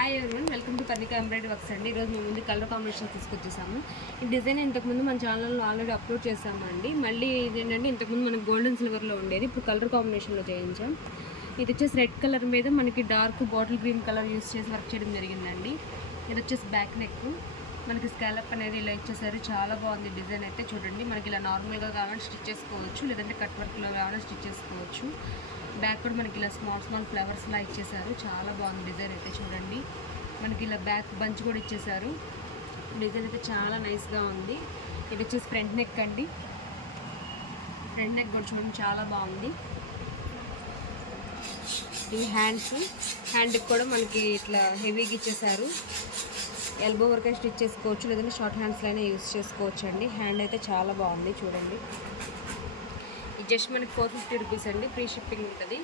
Hi everyone, welcome to Karnika embroidery works అండి. ఈరోజు మేము ముందు కలర్ కాంబినేషన్ తీసుకొచ్చేసాము. ఈ డిజైన్ ఇంతకుముందు మన ఛానల్లో ఆల్రెడీ అప్లోడ్ చేసామండి. మళ్ళీ ఇదేంటంటే ఇంతకుముందు మనకి గోల్డెన్ సిల్వర్లో ఉండేది, ఇప్పుడు కలర్ కాంబినేషన్లో చేయించాం. ఇది వచ్చేసి రెడ్ కలర్ మీద మనకి dark bottle green colour use చేసి వర్క్ చేయడం జరిగిందండి. ఇది వచ్చేసి బ్యాక్ నెక్, మనకి స్కాలప్ అనేది ఇలా ఇచ్చేసారు. చాలా బాగుంది డిజైన్ అయితే. చూడండి, మనకి ఇలా నార్మల్గా కావాలంటే స్టిచ్ చేసుకోవచ్చు, లేదంటే కట్ వర్క్లో కావాలంటే స్టిచ్ చేసుకోవచ్చు. బ్యాక్ కూడా మనకి ఇలా స్మాల్ ఫ్లవర్స్ లా ఇచ్చేసారు. చాలా బాగుంది డిజైన్ అయితే. చూడండి, మనకి ఇలా బ్యాక్ బంచ్ కూడా ఇచ్చేసారు. డిజైన్ అయితే చాలా నైస్గా ఉంది. ఇది వచ్చేసి ఫ్రంట్ నెక్ అండి. ఫ్రంట్ నెక్ కూడా చూడండి చాలా బాగుంది. ఈ హ్యాండ్కి కూడా మనకి ఇట్లా హెవీగా ఇచ్చేసారు. ఎల్బో వరకు స్టిచ్ చేసుకోవచ్చు, లేదంటే షార్ట్ హ్యాండ్స్లో అయినా యూస్ చేసుకోవచ్చు అండి. హ్యాండ్ అయితే చాలా బాగుంది. చూడండి, జస్ట్ మనకి 450 రూపీస్ అండి. ఫ్రీ షిప్పింగ్ ఉంటుంది.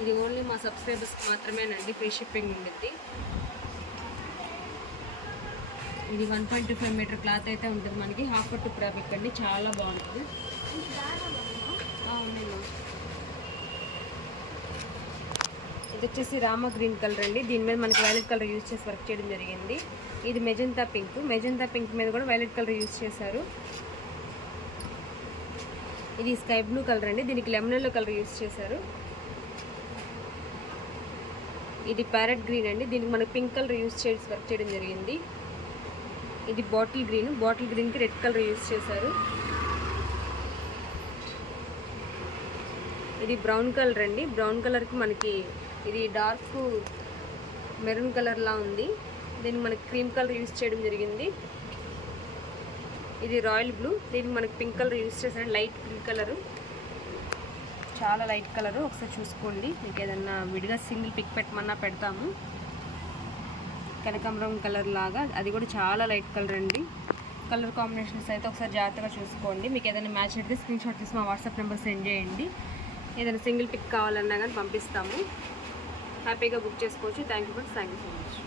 ఇది ఓన్లీ మా సబ్స్క్రైబర్స్కి మాత్రమేనండి ఫ్రీ షిప్పింగ్ ఉంటుంది. ఇది 1.25 మీటర్ క్లాత్ అయితే ఉంటుంది మనకి. హాఫ్ టు ఫ్యాబ్రిక్ అండి. చాలా బాగుంటుంది. ఇది వచ్చేసి రామా గ్రీన్ కలర్ అండి. దీని మీద మనకి వైలెట్ కలర్ యూజ్ చేసి వర్క్ చేయడం జరిగింది. ఇది మెజంతా పింక్ మీద కూడా వైలెట్ కలర్ యూజ్ చేశారు. ఇది స్కై బ్లూ కలర్ అండి. దీనికి లెమన్ ఎల్లో కలర్ యూస్ చేశారు. ఇది ప్యారెట్ గ్రీన్ అండి. దీనికి మనకి పింక్ కలర్ యూస్ చేసి వర్క్ చేయడం జరిగింది. ఇది బాటిల్ గ్రీన్కి రెడ్ కలర్ యూస్ చేశారు. ఇది బ్రౌన్ కలర్ అండి. బ్రౌన్ కలర్కి మనకి ఇది డార్క్ మెరూన్ కలర్లా ఉంది. దీనికి మనకి క్రీమ్ కలర్ యూస్ చేయడం జరిగింది. ఇది రాయల్ బ్లూ, దీనికి మనకి పింక్ కలర్ యూస్ చేశారు. లైట్ పింక్ కలరు, చాలా లైట్ కలరు. ఒకసారి చూసుకోండి, మీకు ఏదన్నా విడిగా సింగిల్ పిక్ పెట్టమన్నా పెడతాము. కనకాంబరం కలర్ లాగా, అది కూడా చాలా లైట్ కలర్ అండి. కలర్ కాంబినేషన్స్ అయితే ఒకసారి జాగ్రత్తగా చూసుకోండి. మీకు ఏదైనా మ్యాచ్ అయితే స్క్రీన్ షాట్ తీసి మా వాట్సాప్ నెంబర్ సెండ్ చేయండి. ఏదైనా సింగిల్ పిక్ కావాలన్నా కానీ పంపిస్తాము. హ్యాపీగా బుక్ చేసుకోవచ్చు. Thank you so much.